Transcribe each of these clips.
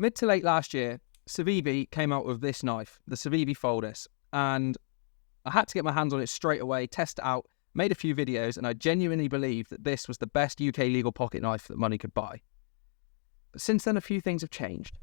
Mid to late last year, Civivi came out with this knife, the Civivi Foldis, and I had to get my hands on it straight away, test it out, made a few videos, and I genuinely believed that this was the best UK legal pocket knife that money could buy. But since then, a few things have changed.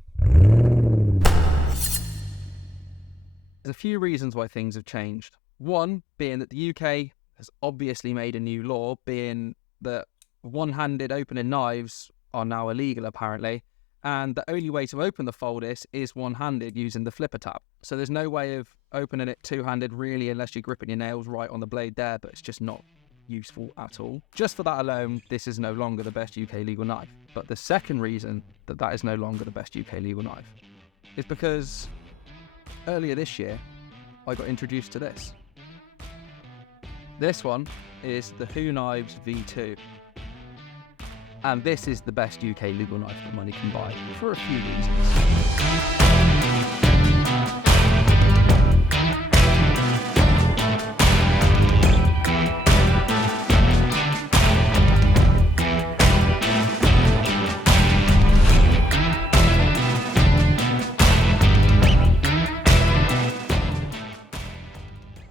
There's a few reasons why things have changed. One being that the UK has obviously made a new law, being that one-handed opening knives are now illegal apparently, and the only way to open the Foldis is one-handed using the flipper tab. So there's no way of opening it two-handed really unless you're gripping your nails right on the blade there, but it's just not useful at all. Just for that alone, this is no longer the best UK legal knife. But the second reason that that is no longer the best UK legal knife is because earlier this year, I got introduced to this. This one is the Who Knives V2. And this is the best UK legal knife that money can buy for a few reasons.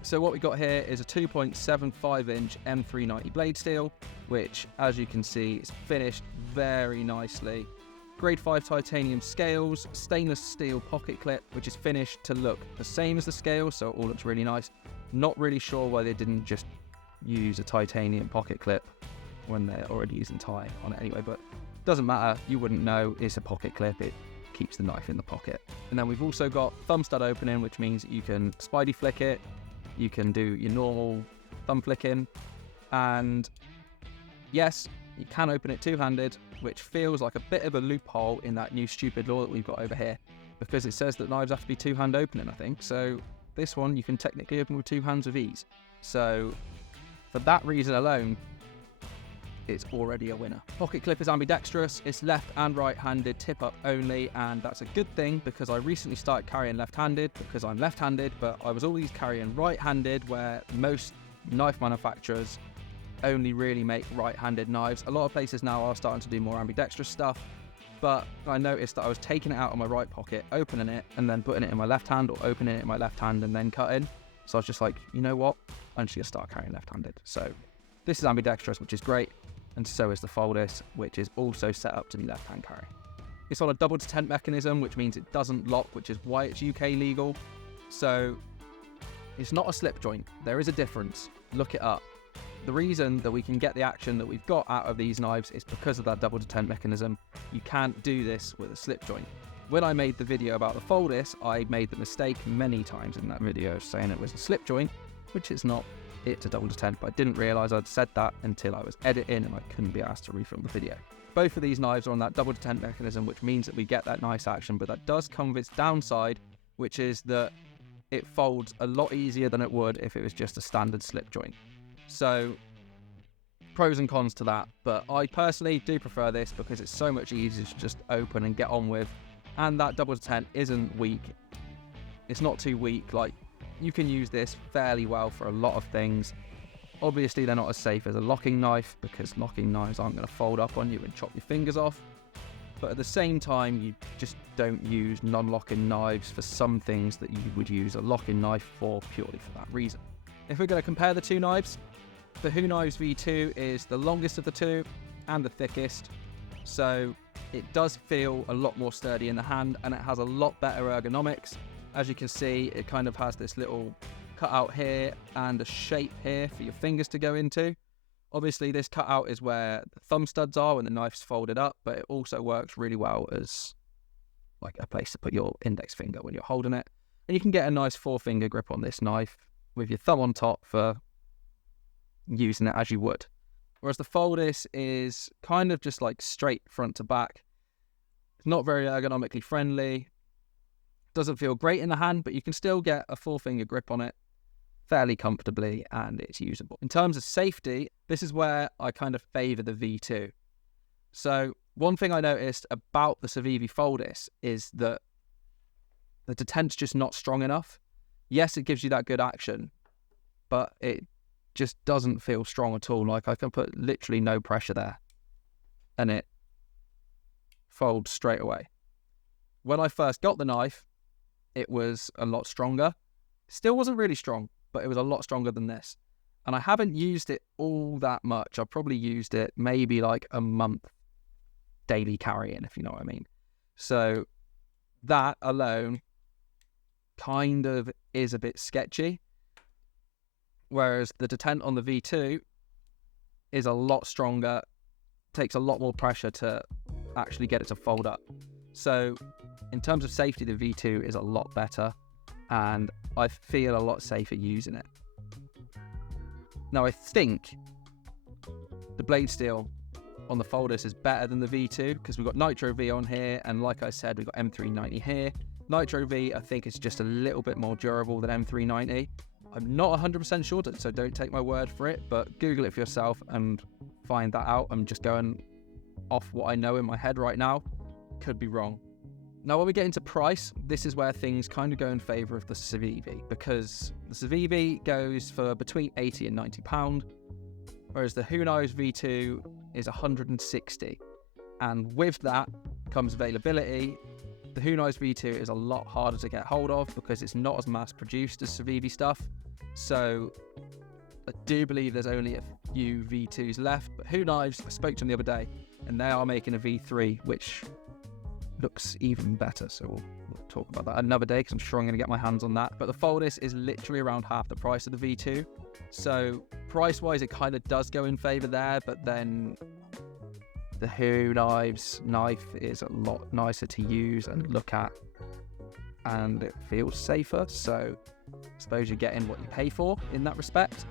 So what we got here is a 2.75 inch M390 blade steel, which as you can see is finished very nicely. Grade 5 titanium scales, stainless steel pocket clip, which is finished to look the same as the scale, so it all looks really nice. Not really sure why they didn't just use a titanium pocket clip when they're already using tie on it anyway, but doesn't matter, you wouldn't know, it's a pocket clip, it keeps the knife in the pocket. And then we've also got thumb stud opening, which means that you can spidey flick it, you can do your normal thumb flicking, and yes, you can open it two-handed, which feels like a bit of a loophole in that new stupid law that we've got over here, because it says that knives have to be two-hand opening, I think. So this one you can technically open with two hands with ease. So for that reason alone, it's already a winner. Pocket clip is ambidextrous, it's left and right-handed tip up only, and that's a good thing because I recently started carrying left-handed because I'm left-handed, but I was always carrying right-handed, where most knife manufacturers only really make right-handed knives. A lot of places now are starting to do more ambidextrous stuff, but I noticed that I was taking it out of my right pocket, opening it, and then putting it in my left hand, or opening it in my left hand and then cutting. So I was just like, you know what, I'm just gonna start carrying left-handed. So this is ambidextrous, which is great, and so is the Foldis, which is also set up to be left-hand carry. It's on a double detent mechanism, which means it doesn't lock, which is why it's UK legal. So it's not a slip joint. There is a difference. Look it up. The reason that we can get the action that we've got out of these knives is because of that double detent mechanism. You can't do this with a slip joint. When I made the video about the Foldis, I made the mistake many times in that video saying it was a slip joint, which it's not. It's a double detent, but I didn't realise I'd said that until I was editing and I couldn't be asked to refilm the video. Both of these knives are on that double detent mechanism, which means that we get that nice action, but that does come with its downside, which is that it folds a lot easier than it would if it was just a standard slip joint. So pros and cons to that, but I personally do prefer this because it's so much easier to just open and get on with, and that double detent isn't weak. It's not too weak. Like, you can use this fairly well for a lot of things. Obviously they're not as safe as a locking knife because locking knives aren't going to fold up on you and chop your fingers off, but at the same time you just don't use non-locking knives for some things that you would use a locking knife for purely for that reason. If we're going to compare the two knives, the Who Knives V2 is the longest of the two and the thickest, so it does feel a lot more sturdy in the hand and it has a lot better ergonomics. As you can see, it kind of has this little cutout here and a shape here for your fingers to go into. Obviously this cutout is where the thumb studs are when the knife's folded up, but it also works really well as like a place to put your index finger when you're holding it. And you can get a nice four-finger grip on this knife with your thumb on top for using it as you would. Whereas the Foldis is kind of just like straight front to back. It's not very ergonomically friendly. Doesn't feel great in the hand, but you can still get a four-finger grip on it fairly comfortably and it's usable. In terms of safety, this is where I kind of favour the V2. So one thing I noticed about the Civivi Foldis is that the detent's just not strong enough. Yes, it gives you that good action, but it just doesn't feel strong at all. Like, I can put literally no pressure there and it folds straight away. When I first got the knife, it was a lot stronger. Still wasn't really strong, but it was a lot stronger than this. And I haven't used it all that much. I've probably used it maybe like a month daily carrying, if you know what I mean. So that alone kind of is a bit sketchy. Whereas the detent on the V2 is a lot stronger, takes a lot more pressure to actually get it to fold up. So in terms of safety, the V2 is a lot better, and I feel a lot safer using it. Now I think the blade steel on the Folders is better than the V2 because we've got Nitro V on here, and like I said, we've got M390 here. Nitro V I think is just a little bit more durable than M390. I'm not 100% sure, so don't take my word for it, but Google it for yourself and find that out. I'm just going off what I know in my head right now. Could be wrong. Now, when we get into price, this is where things kind of go in favour of the Civivi, because the Civivi goes for between £80 and £90, whereas the Who Knows V2 is £160. And with that comes availability. The Who Knows V2 is a lot harder to get hold of because it's not as mass produced as Civivi stuff. So I do believe there's only a few V2s left, but Who Knives, I spoke to them the other day, and they are making a V3, which looks even better. So we'll talk about that another day because I'm sure I'm going to get my hands on that. But the Folders is literally around half the price of the V2. So price-wise, it kind of does go in favour there, but then the Who Knives knife is a lot nicer to use and look at, and it feels safer. So I suppose you're getting what you pay for in that respect.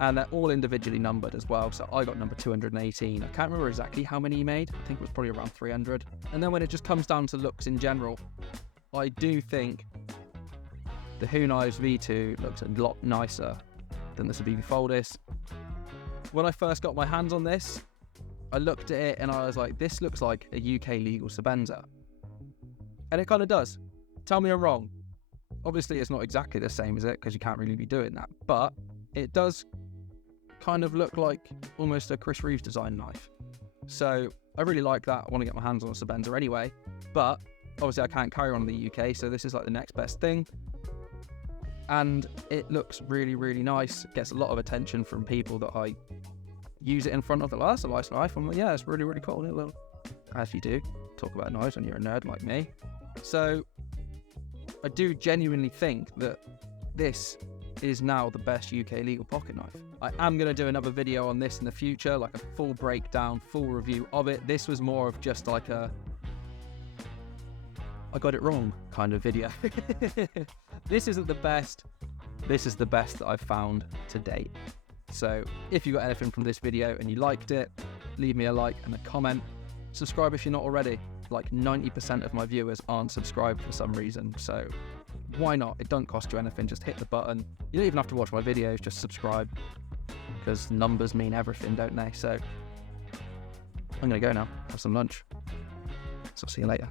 And they're all individually numbered as well. So I got number 218. I can't remember exactly how many he made. I think it was probably around 300. And then when it just comes down to looks in general, I do think the Who Knives V2 looks a lot nicer than the Civivi Folders. When I first got my hands on this, I looked at it and I was like, this looks like a UK legal Sebenza. And it kind of does. Tell me I'm wrong. Obviously, it's not exactly the same as it because you can't really be doing that. But it does kind of look like almost a Chris Reeves design knife. So I really like that. I want to get my hands on a Sebenza anyway. But obviously, I can't carry on in the UK. So this is like the next best thing. And it looks really, really nice. It gets a lot of attention from people that I use it in front of. The last nice knife. I'm like, yeah, it's really, really cool. As you do, talk about knives when you're a nerd like me. So I do genuinely think that this is now the best UK legal pocket knife. I am going to do another video on this in the future, like a full breakdown, full review of it. This was more of just like a I got it wrong kind of video. This isn't the best. This is the best that I've found to date. So if you got anything from this video and you liked it, leave me a like and a comment. Subscribe if you're not already. Like 90% of my viewers aren't subscribed for some reason, so why not? It don't cost you anything. Just hit the button. You don't even have to watch my videos, just subscribe, because numbers mean everything, don't they? So I'm gonna go now, have some lunch, so I'll see you later.